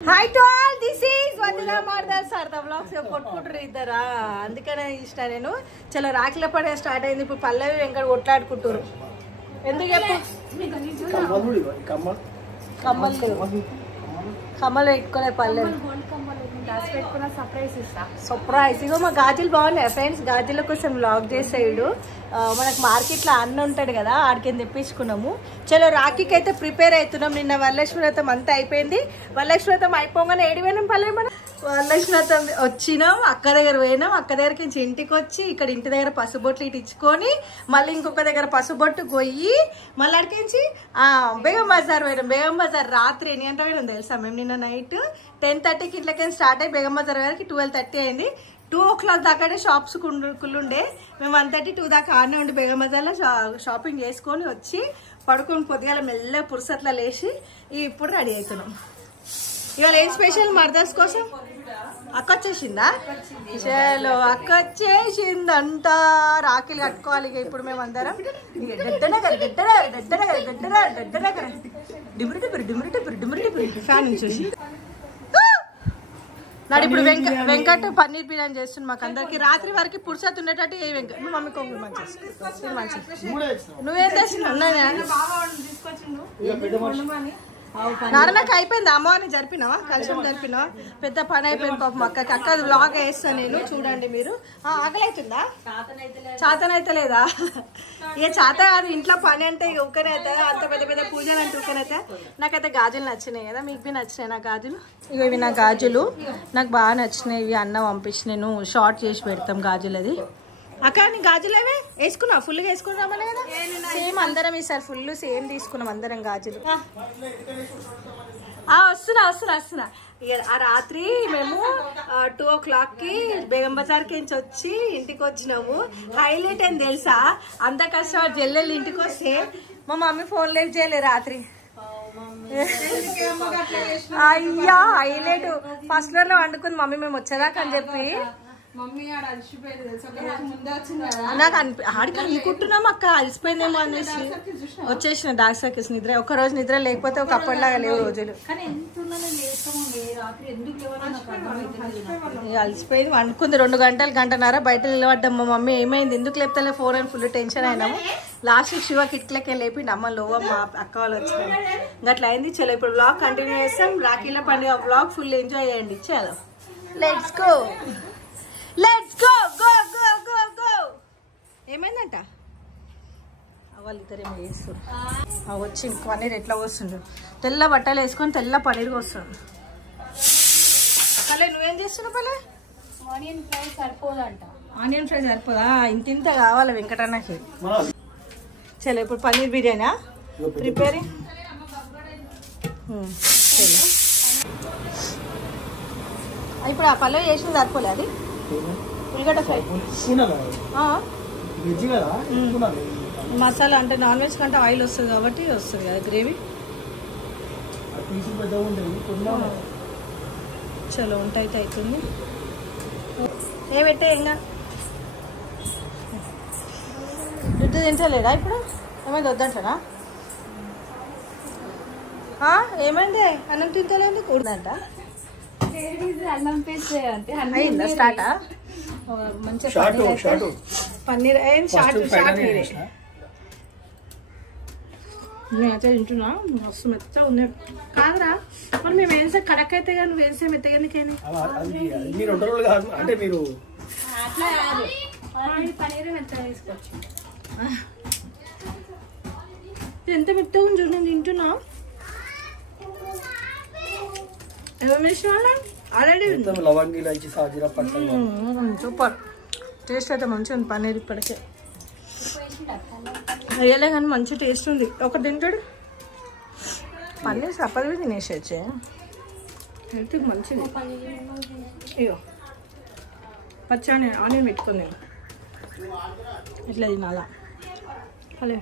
Hi to all, this is Vandila Mardar Sarda Vlogs. కొట్టుకుంటారు ఇద్దరా, అందుకనే ఇష్ట నేను. చలో రాఖీల పండుగ స్టార్ట్ అయింది. ఇప్పుడు పల్లవి వెంకట కొట్లాడుకుంటారు. ఎందుకు చెప్పు? కమ్మలు పెట్టుకునే పల్లెలు సర్ప్రైజ్. ఇగో మా గాజులు బాగున్నాయి ఫ్రెండ్స్. గాజుల కోసం వ్లాగ్ చేసేడు. మనకు మార్కెట్లో అన్న ఉంటాడు కదా, ఆడికి తెప్పించుకున్నాము. చలో రాఖీకి అయితే ప్రిపేర్ అవుతున్నాం. నిన్న వరలక్ష్మి వ్రతం అంతా అయిపోయింది. వరలక్ష్మి వ్రతం అయిపోగానే ఏడిపోయినాం పల్లె. మనం వరలక్ష్మి వ్రతం వచ్చినాం, అక్క దగ్గర పోయినాం. అక్క దగ్గరికి నుంచి ఇంటికి వచ్చి ఇక్కడ ఇంటి దగ్గర పసుబొట్లు ఇటు ఇచ్చుకొని మళ్ళీ ఇంకొక దగ్గర పసుబొట్టు కొయ్యి మళ్ళీ అడికించి బేగం బజార్ పోయినాం. బేగం బజార్ రాత్రి ఎన్ని గంటల పోయినాం తెలుసా? మేము నిన్న నైట్ 10:30కి ఇంట్లోకి స్టార్ట్ అయ్యి బేగం బజార్ వరకు 12:30 అయింది. 2 o'clock దాకానే షాప్స్ కుళ్ళుండే. మేము 1:30, 2 దాకా ఆడనే ఉండి బేగం బజార్లో షాపింగ్ చేసుకొని వచ్చి పడుకొని పొద్దుగాల మెల్లగా పురుసట్లా లేచి ఇప్పుడు రెడీ అవుతున్నాం. ఇవాళ ఏం స్పెషల్ మర్దర్స్ కోసం? అక్క వచ్చేసిందా? చలో అక్క వచ్చేసిందంట. రాఖీలు కట్టుకోవాలి ఇప్పుడు మేము అందరం. ఫ్యాన్ చూసి నాడు ఇప్పుడు వెంకట్ పన్నీర్ బిర్యానీ చేస్తుంది మాకు అందరికి. రాత్రి వరకు పురుసత్ ఉండేటట్టు ఏ వెంకట్ నువ్వు మమ్మీ కొంగు మంచి నువ్వేం చేస్తున్నావు? నాన్నకి అయిపోయింది. అమ్మవారిని జరిపినావా? కలిసి జరిపినావా? పెద్ద పని అయిపోయింది పాపం అక్కకి. అక్క వ్లాగ్ వేస్తాను నేను, చూడండి మీరు. ఆకలైతుందా? చాతనైతే లేదా? ఇక చాత కాదు, ఇంట్లో పని అంటే ఇక ఊకనే అవుతుందా? అంత పెద్ద పెద్ద పూజలు అంటే ఊకనే అవుతాయి. నాకైతే గాజులు నచ్చినాయి కదా, మీకు బి నచ్చినాయి నా గాజులు. ఇక ఇవి నా గాజులు నాకు బాగా నచ్చినాయి. ఇవి అన్న పంపించి నేను షార్ట్ చేసి పెడతాం గాజులు. అది అక్క నీ గాజులేవే వేసుకున్నావు? ఫుల్గా వేసుకున్నామని కదా? సేమ్ అందరం ఈసారి ఫుల్ సేమ్ తీసుకున్నాం అందరం గాజులు. వస్తున్నా. ఇక ఆ రాత్రి మేము 2 o'clockకి బేగం బజార్కి నుంచి వచ్చి ఇంటికి వచ్చినాము. హైలైట్ అని తెలుసా? అంత కష్టపడి జల్లెళ్ళు ఇంటికి వస్తే మా మమ్మీ ఫోన్ లిఫ్ట్ చేయలే రాత్రి. అయ్యా హైలైట్. ఫస్ట్ ఫ్లోర్ లో వండుకుంది మమ్మీ మేము వచ్చేదాకా అని చెప్పి. నాకు ఆడికి అనుకుంటున్నాం అక్క అలసిపోయిందేమో అనేసి వచ్చేసిన. డార్క్ సర్కిల్స్ నిద్ర ఒక్కరోజు నిద్ర లేకపోతే ఒక అప్పటిలాగా లేవు రోజులు. అలసిపోయింది, వండుకుంది. 2 గంటలు గంటన్నర బయట నిలబడ్డాం. మా మమ్మీ ఏమైంది ఎందుకు లేపుతలే ఫోన్ అని ఫుల్ టెన్షన్ అయినాము. లాస్ట్ శివ కిట్లకే లేపి అమ్మ లోవ మా అక్క వాళ్ళు వచ్చినారు. గట్లా అయింది. చలో ఇప్పుడు వ్లాగ్ కంటిన్యూ చేస్తాం. రాఖీల పండుగ వ్లాగ్ ఫుల్ ఎంజాయ్ చేయండి. చలో లెట్స్ గో. ఏమైందంట? వాళ్ళిద్దరేమో వేస్తారు. వచ్చి పన్నీర్ ఎట్లా వస్తుండ్రు? తెల్ల బట్టలు వేసుకొని తెల్ల పన్నీర్ వస్తుంది. పల్లె నువ్వేం చేస్తున్నావు? పల్లె ఆనియన్ ఫ్రై సరిపోదంట. ఆనియన్ ఫ్రై సరిపోదా? ఇంత కావాలి వెంకటన్నకి. చలో ఇప్పుడు పన్నీర్ బిర్యానీ ప్రిపేరింగ్. చలో ఇప్పుడు ఆ పల్లె చేసిన సరిపోలే. అది ఉల్లిగడ్డ ఫ్రై మసాలా అంటే నాన్ వెజ్ కంటే ఆయిల్ వస్తుంది కాబట్టి వస్తుంది కదా గ్రేవీ. చలో వంట అయితే అవుతుంది. ఏ పెట్టే ఇంకా రుద్దు తింటలేడా? ఇప్పుడు ఏమైంది? వద్దంటారా? ఏమైంది? అన్నం తింటలేదు కూడదంట. అయిందా స్టార్ట్? మంచిగా పన్నీర్ నేనైతే తింటున్నా. మస్తు మెత్తగా ఉంది కాదురా. మరి మేము వేసే కడక్ అయితే కానీ నువ్వు వేసే మెత్తగా ఎందుకని? పన్నీర్ మెత్తగా తీసుకోవచ్చు. ఎంత మెత్తగా ఉంది చూడు. నేను తింటున్నా. సూపర్ టేస్ట్ అయితే మంచిగా ఉంది. పన్నీర్ ఇప్పటికే వేయలే కానీ మంచి టేస్ట్ ఉంది. ఒకటి తింటాడు పన్నీర్ సపదవి తినేసొచ్చే. హెల్త్కి మంచిది. అయ్యో పచ్చి ఆనియన్ పెట్టుకుంది ఇట్లా తినాలా? హలో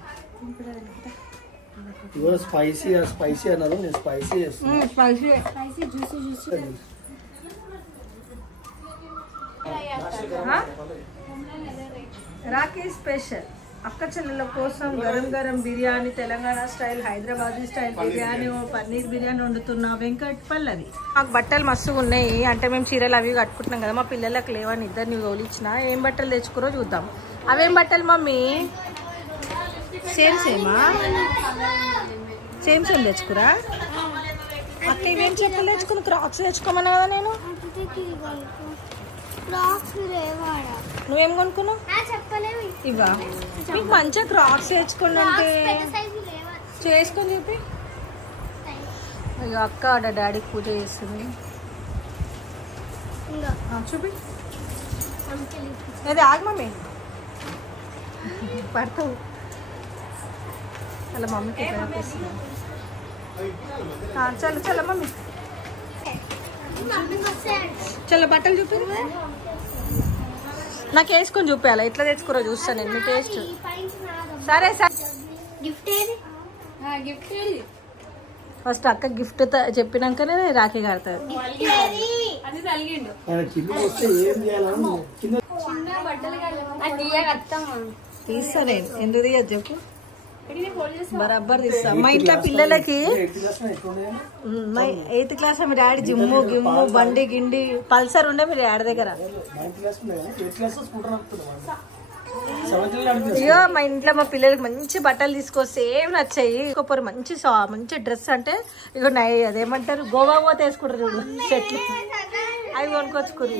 స్పైసీ అన్నారు. స్పైసీ రాఖీ స్పెషల్ అక్క చెల్లెల కోసం గరం గరం బిర్యానీ, తెలంగాణ స్టైల్, హైదరాబాదీ స్టైల్ బిర్యానీ, పన్నీర్ బిర్యానీ వండుతున్నా వెంకట్ పల్లవి. మాకు బట్టలు మస్తు ఉన్నాయి, అంటే మేము చీరలు అవి కట్టుకుంటున్నాం కదా, మా పిల్లలకు లేవని ఇద్దరిని తోలిచ్చిన. ఏం బట్టలు తెచ్చుకురో చూద్దాం. అవేం బట్టలు మమ్మీ? సేమ్ సేమా? సేమ్ సేమ్ తెచ్చుకురా అక్క. ఇవేం చెప్పులు తెచ్చుకుని? క్రాక్స్ తెచ్చుకోమన్నా కదా నేను. నువ్వేం కొనుక్కున్నావు? ఇవా? మీకు మంచిగా క్రాక్స్ తెచ్చుకోండి అంటే చేసుకొని చెప్పి. ఇక అక్క ఆడ డాడీకి పూజ చేస్తుంది. చూపి. అది ఆగు మమ్మీ, పడతావు. అలా మమ్మీకి చలో చలో మమ్మీ, చలో బట్టలు చూపి. నాకు వేసుకొని చూపించాలి, ఎట్లా తెచ్చుకోరో చూస్తాను నేను. మీ టేస్ట్ సరే సరే. ఫస్ట్ అక్క గిఫ్ట్ చెప్పినాకనే రాఖీ కడతారు. తీస్తా నేను, ఎందుకు తీయదు చెప్పు, బరాబర్ తీస్తా. మా ఇంట్లో పిల్లలకి 8th క్లాస్ మీ డాడీ జిమ్ము గిమ్ము బండి గిండి పల్సర్ ఉండే మీ డాడీ దగ్గర. అయ్యో మా ఇంట్లో మా పిల్లలకి మంచి బట్టలు తీసుకొస్తే ఏం నచ్చాయి. ఇంకొకరు మంచి మంచి డ్రెస్ అంటే ఇగో అదేమంటారు, గోవా పోతే వేసుకుంటారు చూడు షర్ట్లు, అవి కొనుక్కొచ్చుకుని.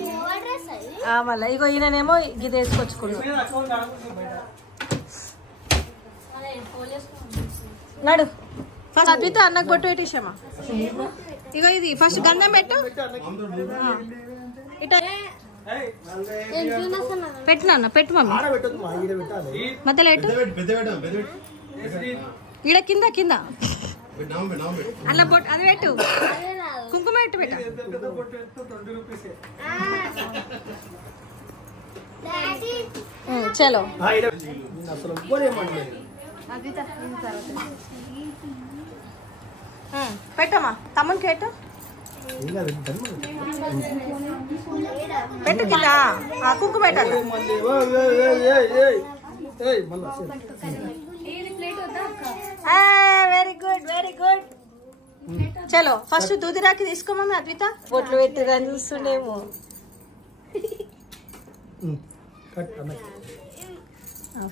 మళ్ళీ ఇగో ఈయననేమో ఇది వేసుకొచ్చుకున్నాడు. నడు ఫస్ట్ అద్విత అన్నకు బొట్టు పెట్టేసామా. ఇగో ఇది ఫస్ట్ గంధం పెట్టు. ఇట పెట్టినా పెట్టు మమ్మీ, మధ్యలో పెట్టు. ఈడ కింద కింద అలా బొట్టు అది పెట్టు, కుంకుమ పెట్టు పెట్ట. చలో పెట్టమ్మా, తమ్మునికి పెట్టు పెట్టు కింద కుంకుమ పెట్టాలి. Very good very good. చలో ఫస్ట్ దూదిరాకి తీసుకోమమ్మీ. అద్విత బొట్లు పెట్టిరని చూస్తుండేమో.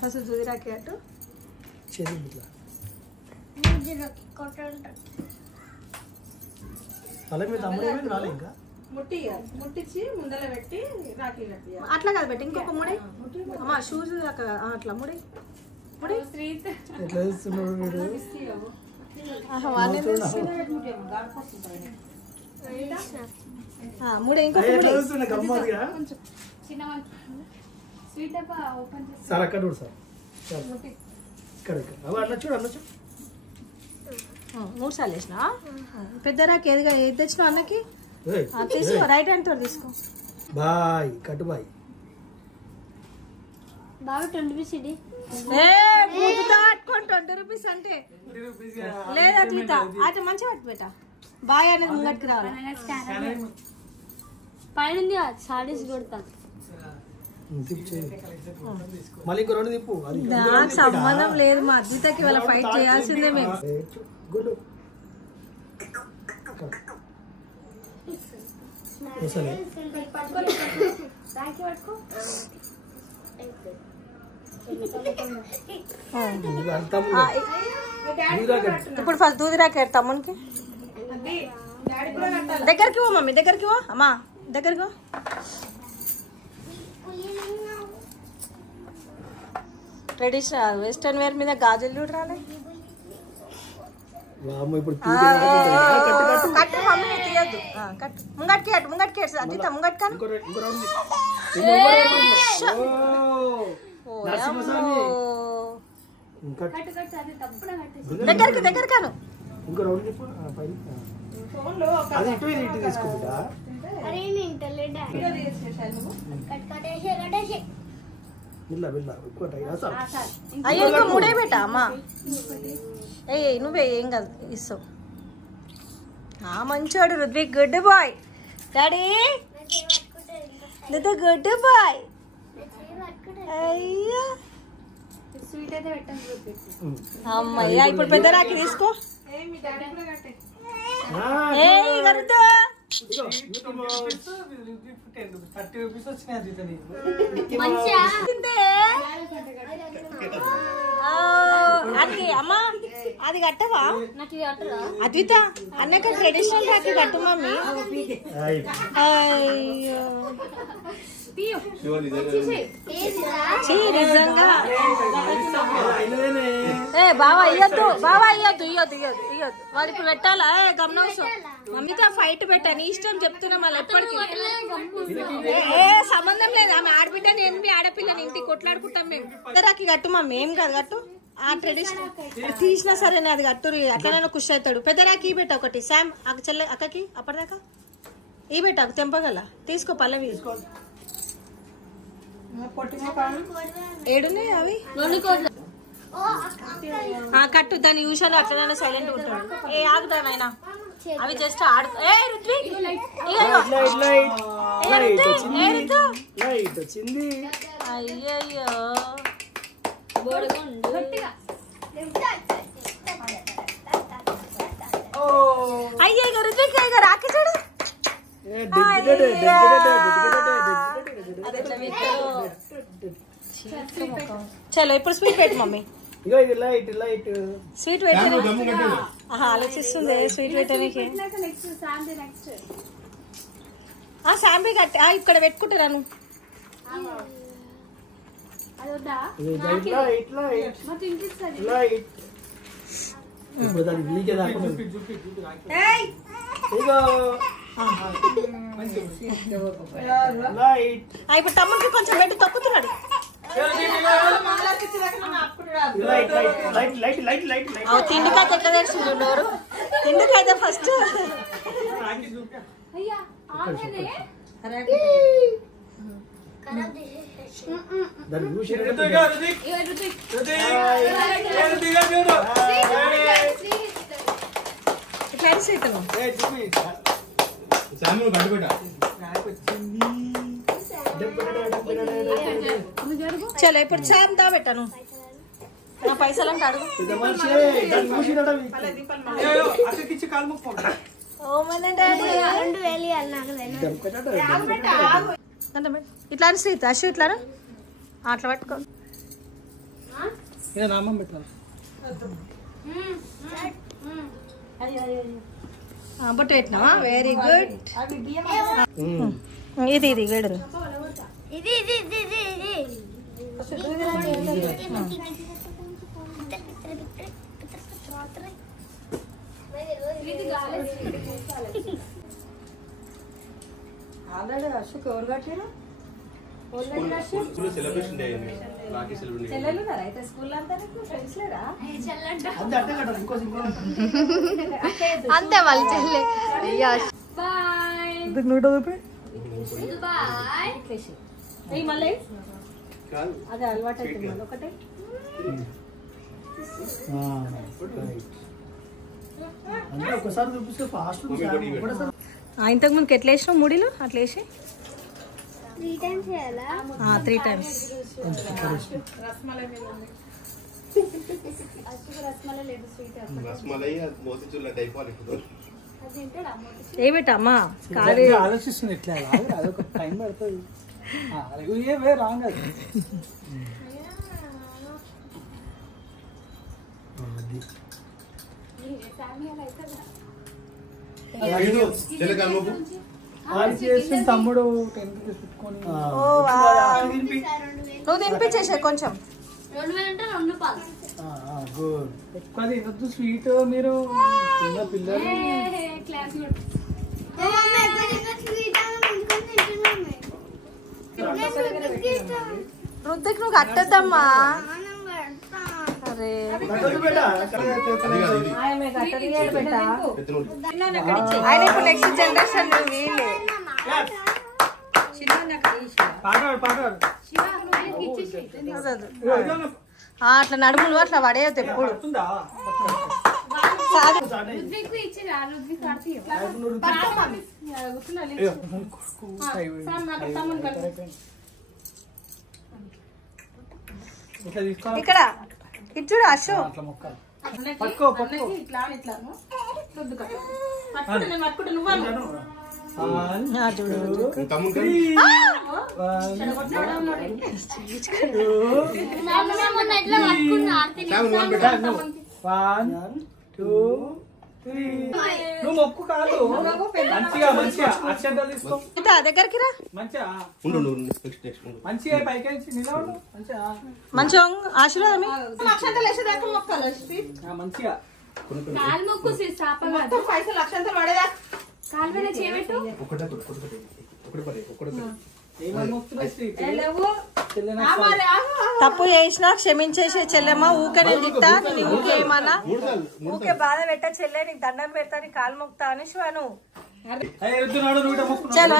ఫస్ట్ దూదిరాకి అటు ముట్టించి ముందర పెట్టి అట్లా కదా పెట్టి ఇంకొక ముడి అమ్మా షూస్ అట్లా ముడి ముడి ముడి ఇంకొక మూడు సార్లు వేసిన. పెద్ద రాకి ఏది తెచ్చినావు అన్నకి? తీసుకో, రైట్ హ్యాండ్ తోటి తీసుకో. బాయ్ కట్టు బాయ్. బాగా 20 రూపీస్ ఇది. పట్టుకోండి 20 రూపీస్ అంటే లేదా అట్లీత అయితే మంచిగా పట్టు బేట. బాయ్ అనేది ముంగట్కి రావాలి. పైన సారీస్ కొడతా. నాకు సంబంధం లేదు, మా అద్వితకి వాళ్ళ ఫైట్ చేయాల్సిందే మేము. ఇప్పుడు ఫస్ట్ దూదిరాకి తమ్మునికి దగ్గరికి పో మమ్మీ, దగ్గరికి పో అమ్మా, దగ్గరికి పో. ట్రెడిషనల్ వెస్టర్న్ వేర్ మీద గాజులు చూడాలి. కట్టు మమ్మీ తీయద్దు, కట్టు ముంగట్కి అటు ముంగట్కి అద్విత ముంగట్కాను. దగ్గరికి దగ్గర కాను. అయ్యో ఇంకా మూడే పెట్టా అమ్మా. ఏ నువ్వే ఏం కాదు ఇస్తావు. మంచోడు Rudvik, good boy. Daddy good boy. అయ్యా స్వీట్ అయితే పెట్టండి. అమ్మయ్య ఇప్పుడు పెద్ద రాకి తీసుకో. అది అమ్మా అది కట్టవా అద్విత అన్నక ట్రెడిషనల్ రాకి కట్టు మమ్మీ. నిజంగా బావా ఇయ్యొద్దు ఇయ్యొద్దు వాడు ఇప్పుడు పెట్టాలా గమనవసరం మమ్మీతో ఫైట్ పెట్టా నీ ఇష్టం చెప్తున్నా మళ్ళీ ఎప్పటికీ ఏ సంబంధం లేదు. ఆమె ఆడబిడ్డ నేను మీ ఆడపిల్లని ఇంటికి కొట్లాడుకుంటాం మేము. రాకి కట్టు మమ్మీ ఏం కాదు కట్టు. ఆ ట్రెడిషనల్ తీసినా సరేనే అది కట్టురు అట్లనే ఖుషి అవుతాడు. పెద్ద రాకి ఈ పెట్ట ఒకటి శామ్ చెల్లె అక్కకి అప్పటిదాకా ఈ పెట్ట తెంపగల తీసుకో పల్లవి ఏడున్నాయి అవి కట్టు దాని యూషాలు అట్లనే సైలెంట్ ఉంటాడు. ఏ ఆగుతానైనా అవి జస్ట్ ఆడు. అయ్యయ్యో అయ్యో రుద్విక్ రాకి చూడు. చలో ఇప్పుడు స్వీట్ పెట్టు మమ్మీ. స్వీట్ పెట్ట ఆలోచిస్తుంది స్వీట్ పెట్టడానికి. శాంపీ కట్టి ఇక్కడ పెట్టుకుంటారా నువ్వు. ఇప్పుడు తమ్ముడికి కొంచెం పెట్టి తొక్కుతున్నాడు. తిండికైతే ఎట్లా తెలుసు నోరు తిండికైతే ఫస్ట్ చలో ఇప్పుడు చాందా పెట్టాను నా పైసలు అంటే అడుగు. ఇట్లా శ్రీత అశు ఇట్లా అట్లా పట్టుకో. బొట్టు పెట్టినావా వెరీ గుడ్. ఇది ఇది గడరు ఆల్రెడీ అశోక్ ఎవరు కట్టారు అయితే స్కూల్ అంతా ఫ్రెండ్స్ లేరా అంతే వాళ్ళు చెల్లె. మళ్ళీ అదే అలవాటు అవుతుంది మళ్ళీ ఒకటే. ఇంతకు ముందుకు ఎట్లా వేసినావు మూడీలు అట్లా వేసి 3 times 3 times. ఏ బేటమ్మా ఆలోచిస్తుంది ఎట్లా అదొక టైం పడుతుంది. రాంగ్ అది తమ్ముడు నువ్వు తినిపించేసే కొంచెం ఎక్కువ తినొద్దు స్వీట్ మీరు పిల్లలు. రుద్దికి నువ్వు కట్టద్దమ్మా. అరే ఆయన ఇప్పుడు నెక్స్ట్ జనరేషన్ వీళ్ళే అట్లా నడుములు అట్లా పడేయద్దు ఎప్పుడు. ఇట్లా తీసుకోవాలి. ఇక్కడ ఇది చూడు అశో. అట్లా మొక్కలు పట్టుకో పట్టుకో. ఇట్లా ఇట్లా పట్టుకుంటే నేను పట్టుకుంటే నువ్వు నువ్వు మొక్కు కాదు. మంచిగా మంచిగా అక్షంతలు తీసుకో. దగ్గరికి రా. మంచిగా మంచిగా పైకి నిలబడు. మంచిగా మంచిగా ఆశీర్వాదం అక్షంతలు వేసేదాకా మొక్కాలి. మంచిగా పైసలు అక్షంతలు పడేదా తప్పు చేసినా క్షమించేసే చెల్లెమ్మ. ఊకే నేను తిట్టా, ఊకే ఏమన్నా ఊకే బాధ పెట్టా చెల్లె, నీకు దండం పెడతా, నీ కాలు మొక్తా అని శివాను. చలో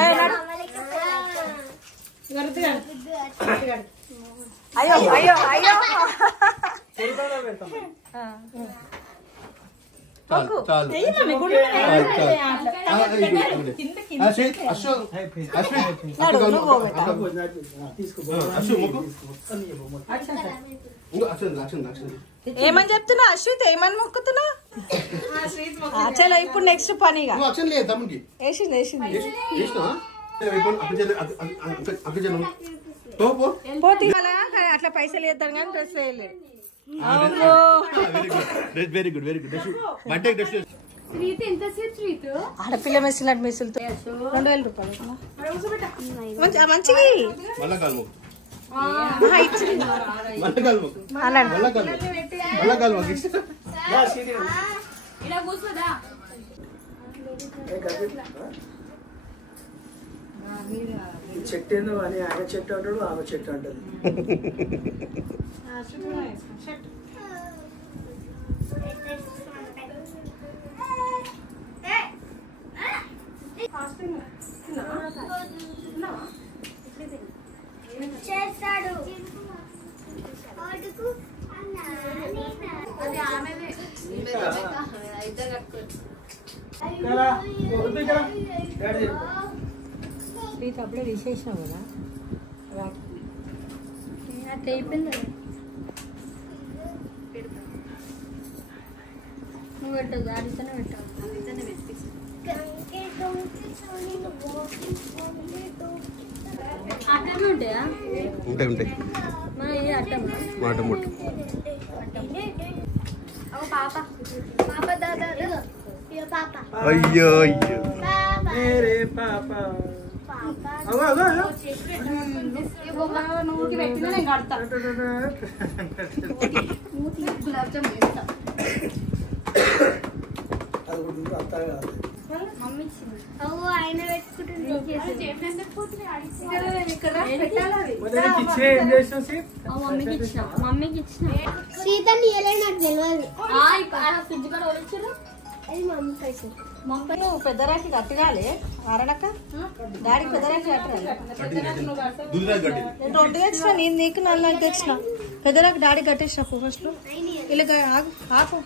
అయ్యో అయ్యో అయ్యో ఏమని చెప్తున్నా అశ్విత్? ఏమని మొక్కుతున్నా? చలో ఇప్పుడు నెక్స్ట్ పనిగా వేసింది వేసింది పోతే అట్లా పైసలు వేద్దాం కానీ డ్రెస్ వేయలేదు. Very good very good. ఆడపిల్ల మెసినట్టు మిసులుతో 2000 రూపాయలు మంచిగా చెట్టు ఏందో అని ఆయన చెట్టు అంటాడు, ఆమె చెట్టు అంటది. అప్పుడే తీసేసినావు కదా. నువ్వు పెట్టదు ఆడితేనే పెట్టావు. అట్టమే ఉంటాయా? ఉంటాయి ఉంటాయి. మన ఇది అట్టమా? మాట ముట్టు. పాప పాప దాదా పాప అయ్యో అయ్యో నువ్వు పెట్టినా నేను కడతా. ఆయన మమ్మీకి ఇచ్చిన సీతని నాకు తెలియదు. ఫ్రిడ్జ్ కూడా ఒలిచారు. అది మమ్మీ పైసలు. నువ్వు పెద్ద రాఖీ కట్టగాలి ఆరడక. డాడీకి పెద్ద రాఖీ కట్టగాలి. నేను 2 తెచ్చిన, నేను నీకు 4 తెచ్చిన. పెద్ద రాఖీ డాడీ కట్టేసిన ఫస్ట్ లో. ఇలా ఆకు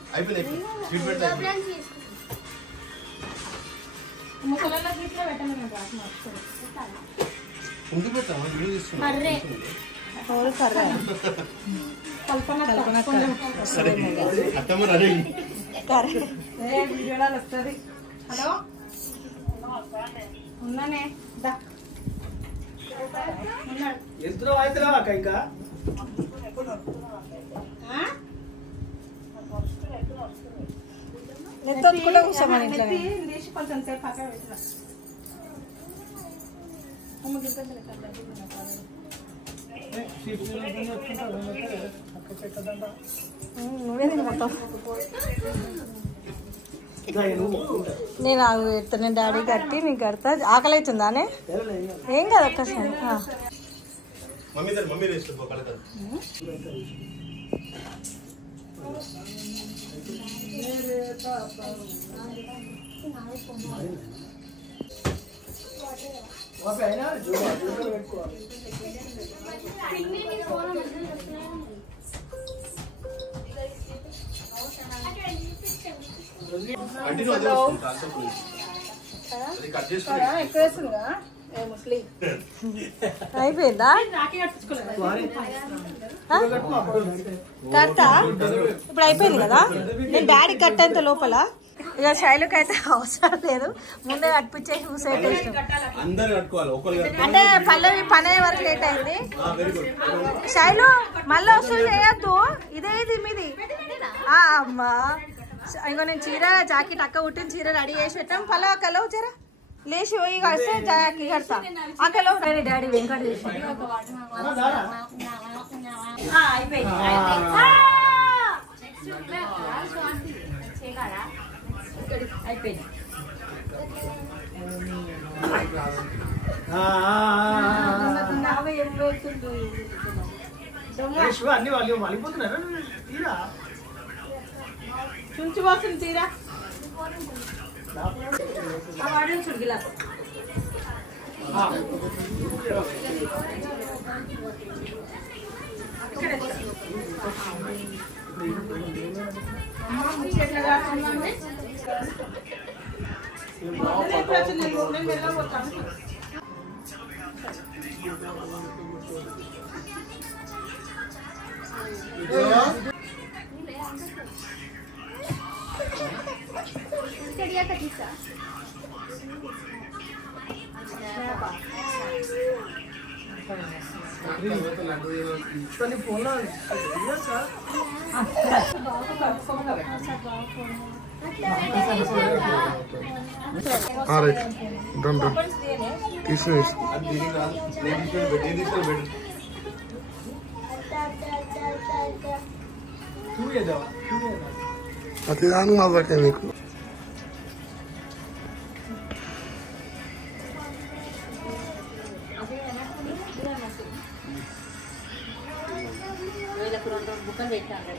వస్తుంది. హలో ఉన్నానే ఎంత అవుతున్నావా ఇంకా కూడా కూర్చోమని ఇంట్లో కొంచెం సేపు పక్కన పెట్టిన. నేను నేను డాడీ కట్టి నీకు కడతా. ఆకలి అవుతుందానే? ఏం కాదు ఒక్కసారి. ఎక్కువ వేస్తుందా? అయిపోయిందా కడతా ఇప్పుడు అయిపోయింది కదా నేను డాడీ కట్టేంత లోపల ఇక శైలుకి అయితే అవసరం లేదు ముందే కట్టించేసి ఊసేటేసాం అంటే పల్లవి పనే వరకు లేట్ అయింది శైలు మళ్ళీ వసూలు చేయొద్దు ఇదేది మీది అమ్మా ఇంకో నేను చీర జాకెట్ అక్క కుట్టిన చీర రెడీ చేసి పెట్టాం పల్లవి అక్కలో చీర లేచి పోయి కడితే జాకెట్ కడతా అక్కలో డాడీ వెంకట చేసి అయిపోయింది అయిపోయింది అన్ని వాళ్ళు వలిపోతున్నారా తీరా చుంచి పోతుంది తీరా చూడు గిలాస్ అట్లా మాకే మీకు బుక్కలు పెట్టాను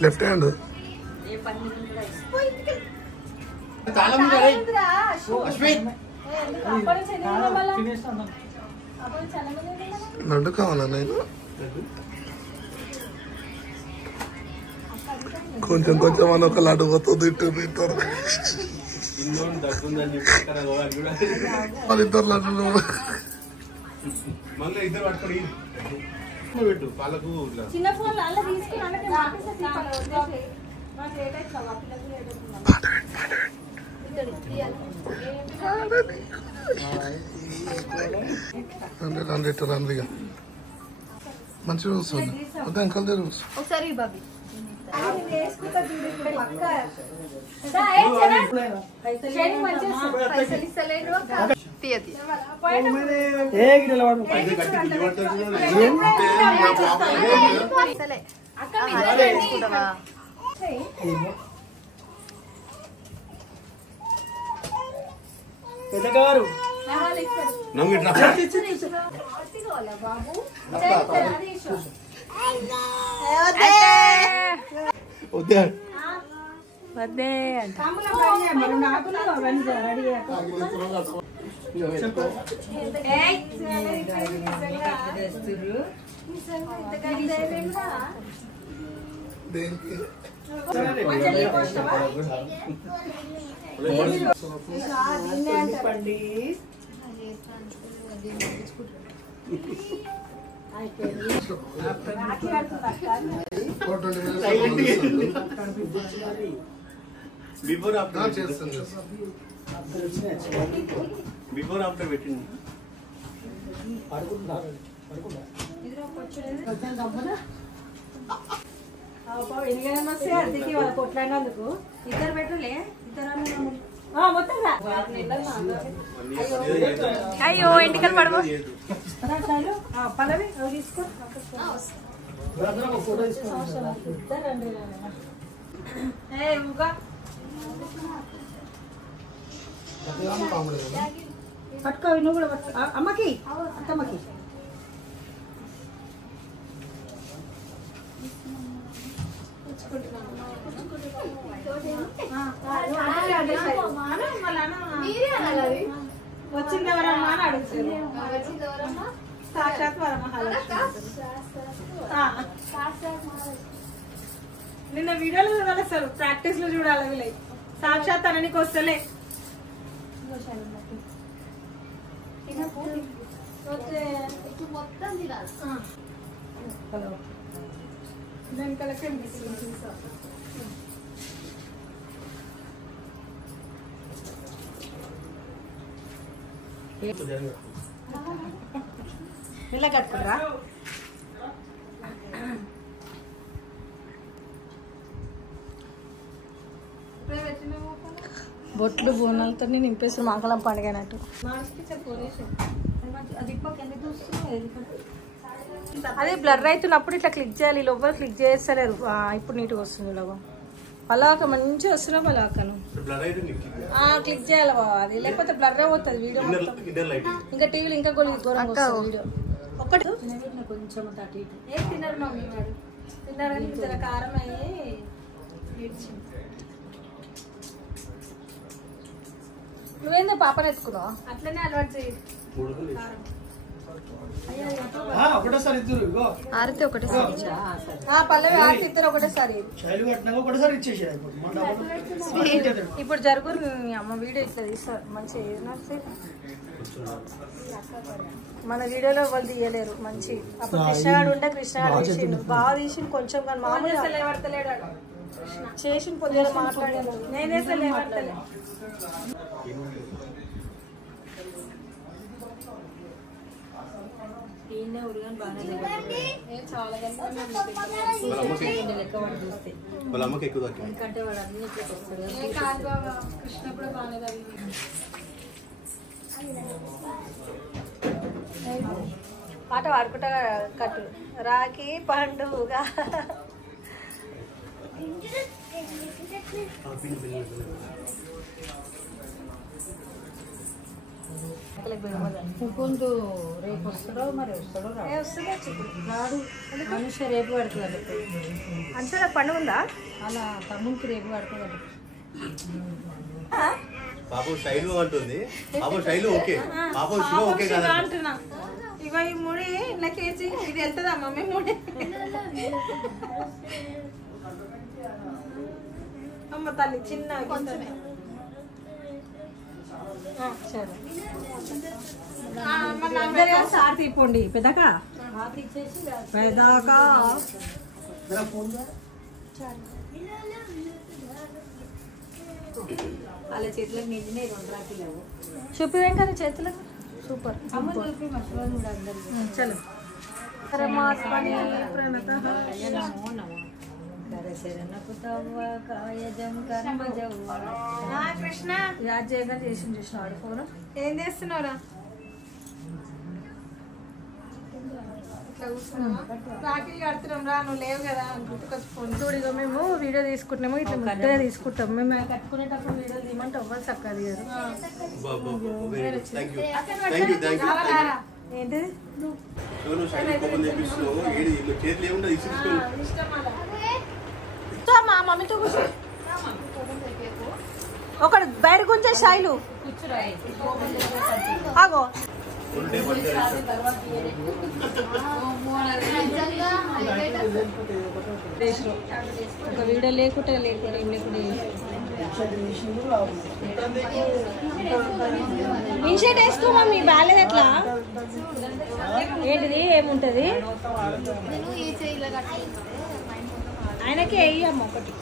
లెఫ్ట్ హ్యాండ్ లడ్డు కావాలా నేను కొంచెం కొంచెం అని ఒక లడ్డు పోతుంది తింటారు వాళ్ళిద్దరు లడ్డులు మళ్ళీ ఇద్దరు పట్టుకొని పెట్టు పాలకు చిన్న ఫోన్ అలా తీసుకుని రండి మంచిగా వస్తుంది అంతే అంకల్ దగ్గర ఒకసారి బాబీ పెద్దగారు వద్దే వద్దే అంట దేనికి బిఫోర్ ఆఫ్టర్ చేస్తాను బిఫోర్ ఆఫ్టర్ పెట్టింది అద్దెకి వాళ్ళ కొట్లాడినందుకు ఇద్దరు పెట్టలే ఇద్దరు మొత్తం అయ్యో ఎంటికలు పడవు పల్లవి తీసుకో పట్టుకో నువ్వు కూడా పట్టుకో అమ్మకి అత్తమ్మకి వచ్చింది ఎవరమ్మా అని అడుగుతారు. సాక్షాత్ వరమహాలక్ష్మి. నిన్న వీడియోలో చూడాలి అసలు, ప్రాక్టీస్ లో చూడాలి. వీళ్ళ సాక్షాత్ అననికి వస్తలే. ఇలా కట్టుకుంటారా? బొట్లు బోనాలతో నింపేసి మాకలం పండుగ అన్నట్టు. అదే బ్లర్ అవుతున్నప్పుడు ఇట్లా క్లిక్ చేయాలి, లోపల క్లిక్ చేస్తలేరు. ఇప్పుడు నీట్గా వస్తుంది. ఇలాగో పలాక మంచిగా వస్తున్నా పలాకను క్లిక్ చేయాలి అది, లేకపోతే బ్లర్ అవుతుంది వీడియో మొత్తం. ఇంకా టీవీలో ఇంకా ఘోరంగా వస్తుంది వీడియో. ఒక్కటి కొంచెం అటు ఇటు. ఏం తిన్నారు మమ్మీ వాడు? తిన్నారు కానీ ఇంత కారం అయ్యి ఏడ్చింది. నువ్వేందో పాపను ఎత్తుకున్నావు? అట్లనే అలవాటు చేయాలి. ఒకటేసారి ఇద్దరు ఆరితే ఒకటేసారి పల్లవి ఆరితే ఇద్దరు ఒకటేసారి ఒకటేసారి ఇచ్చేసా. ఇప్పుడు జరుగురు అమ్మ వీడియో ఇట్లా తీస్తారు మంచిగా. మన వీడియోలో వాళ్ళు తీయలేరు మంచి. అప్పుడు కృష్ణగాడు ఉంటే కృష్ణగాడు తీసిండు, బాగా తీసిండు కొంచెం. కానీ మామూలుగా చేసిన పొద్దున మాట్లాడాను నేనే లేవడతలే. వాళ్ళ అమ్మకి ఎక్కువ కృష్ణ కూడా బాగానే పాట పాడుకుంటా కట్టు. రాఖీ పండుగ ముకుందు రేపు వస్తాడో మరి వస్తాడో రాడు. మనుష్య రేపు పడుతుంది. అంటే నాకు పండుగ ఉందా? అలా తమ్ముడికి రేపు పడుతుంది. పాపం శైలు అంటుంది. పాపం శైలు ఓకే, పాపం శివ ఓకే కదా అంటున్నా. ఇగో ఈ ముడి ఇంట్లోకేసి ఇది వెళ్తుందా మమ్మీ ముడి? అమ్మ తల్లి చిన్న సార్ తీపోండి పెద్దకా పెద్దకా. వాళ్ళ చేతులకు నిండినాయి 2 రాఖీలు. చూపివేం కదా చేతులకు. సూపర్. అమ్మ చూపి మర్చిపోయి కూడా అందరు. చలో పరమాత్మని నమో నమో కరశరణకు తవ్వ కాయజం కర్మజం. కృష్ణ యాద్ చేయగా చేసి చూసినాడు ఫోన్. ఏం చేస్తున్నావురా? రాఖీలు కడుతున్నాం రా, నువ్వు లేవు కదా గుర్తుకొచ్చుకోండి. చూడిగా మేము వీడియో తీసుకుంటున్నాము, ఇట్లా ముద్దగా తీసుకుంటాం. మేము కట్టుకునేటప్పుడు వీడియో తీయమంటే ఎవ్వరు చక్కగా తీయరు. ఏంటి మా మమ్మీతో కూర్చో. ఒకడు బయట కొంచెం శైలు ఆగో. ఒక వీడియో లేకుంటే ఏం లేకుండా ఇన్షర్ట్ వేసుకో మమ్మీ. బాగాలేదు ఎట్లా? ఏంటిది ఏముంటది? ఆయనకే వేయమ్మ ఒకటి.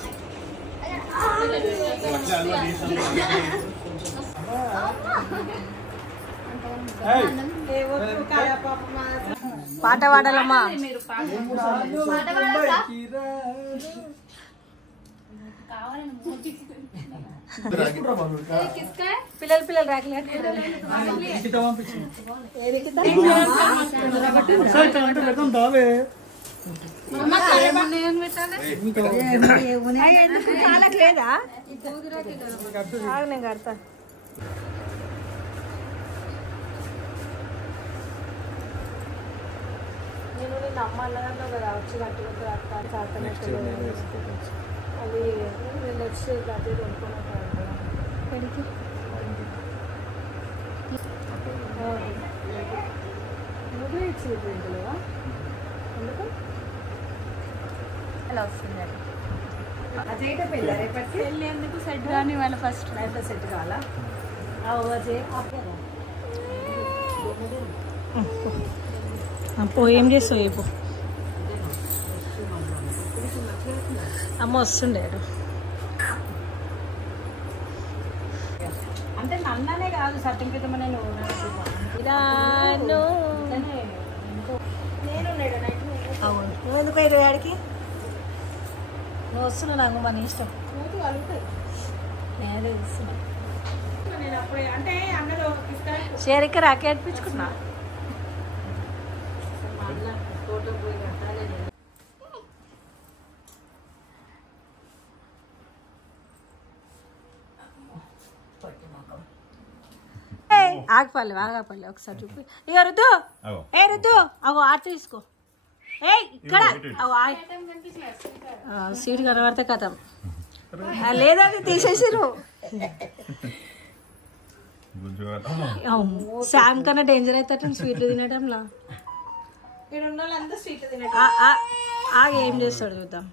పాట పాడాలమ్మా. పిల్లలు రాకలే లేదా? నేను కడతా. నేను నిన్న అమ్మ అన్నదాంట్లో కదా వచ్చి కట్టుకుంటే అది నేను వచ్చి అదే కొనుక్కున్నాను. ప్లాస్టిక్ స్వీట్ తింటలేవా ఎందుకు అలా వస్తుంది అజయ్ పెళ్ళి రేపటి పెళ్ళి ఎందుకు సెట్ కానీ వాళ్ళ ఫస్ట్ లైఫ్లో సెట్ కావాలా అజయ్ పో ఏం చేస్తావు చెప్పు అమ్మ వస్తుండే అంటే నన్ననే కాదు సర్టిఫికేట్ నేను అవును నువ్వు ఎందుకు అయితే వాడికి నువ్వు వస్తున్నావు నాకు మన ఇష్టం నేనే వస్తున్నా షేరిక రాకే అనిపించుకున్నా ఆగపల్లి ఒకసారి చూపి ఇక రుద్దు ఏ రుద్దు అగో ఆట తీసుకో ఏ ఇక్కడ సీట్ కనబడితే కథం లేదండి తీసేసిరు శామ్ కన్నా డేంజర్ అవుతాడు స్వీట్లు తినటంలా ఏం చేస్తాడు చూద్దాం